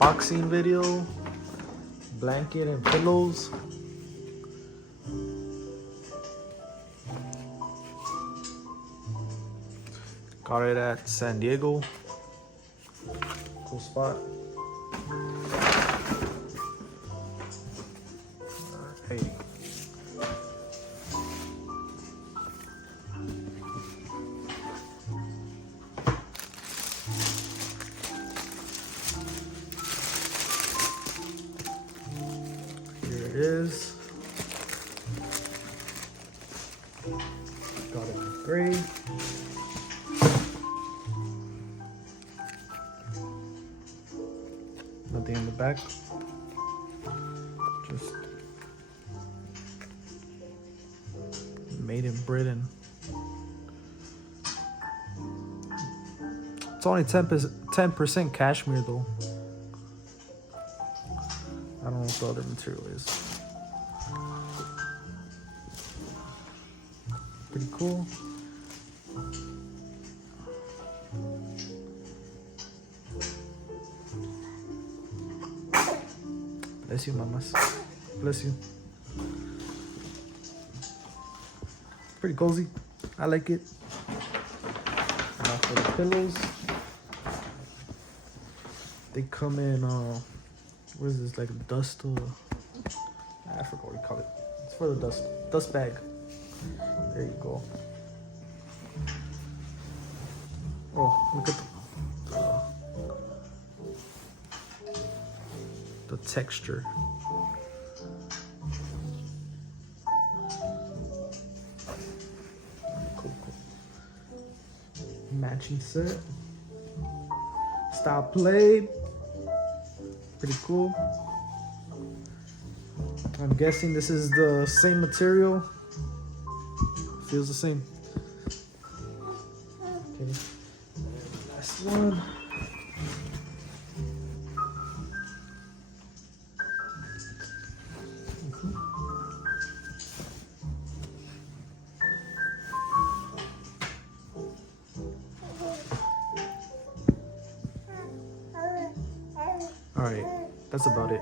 unboxing video. Blanket and pillows. Got it at San Diego. Cool spot. Hey. Here it is. Got it in gray. Nothing in the back. Just made in Britain. It's only 10% cashmere though. I don't know what the other material is. Pretty cool. Bless you, mamas. Bless you. Pretty cozy. I like it. Now for the pillows. They come in, what is this, like a dust, I forgot what you call it. It's for the dust bag. There you go. Oh, look at the texture. Cool. Matching set. Style played. Pretty cool. I'm guessing this is the same material. Feels the same. Okay. Last one. All right, that's about it.